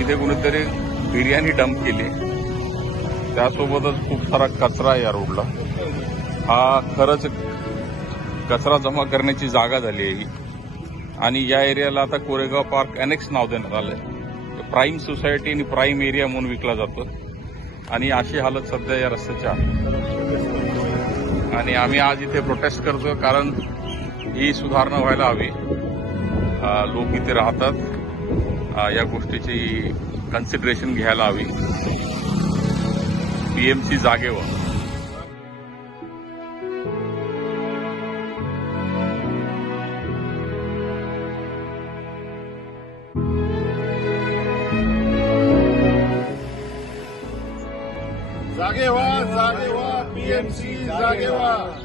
इथे कुणीतरी बिर्याणी डंप केली, त्यासोबतच खूप सारा कचरा आहे या रोडला. हा खरंच कचरा जमा करण्याची जागा झाली आहे ही. आणि या एरियाला आता कोरेगाव पार्क अनेक्स नाव देण्यात आलंय. प्राईम सोसायटी आणि प्राईम एरिया म्हणून विकला जातो. आणि अशी हालत सध्या या रस्त्याची आहे. आणि आम्ही आज इथे प्रोटेस्ट करतो कारण ही सुधारणा व्हायला हवी. लोक इथे राहतात, या गोष्टीची कन्सिडरेशन घ्यायला हवी. पीएमसी जागेवर जागे व्हा, पीएमसी जागे व्हा.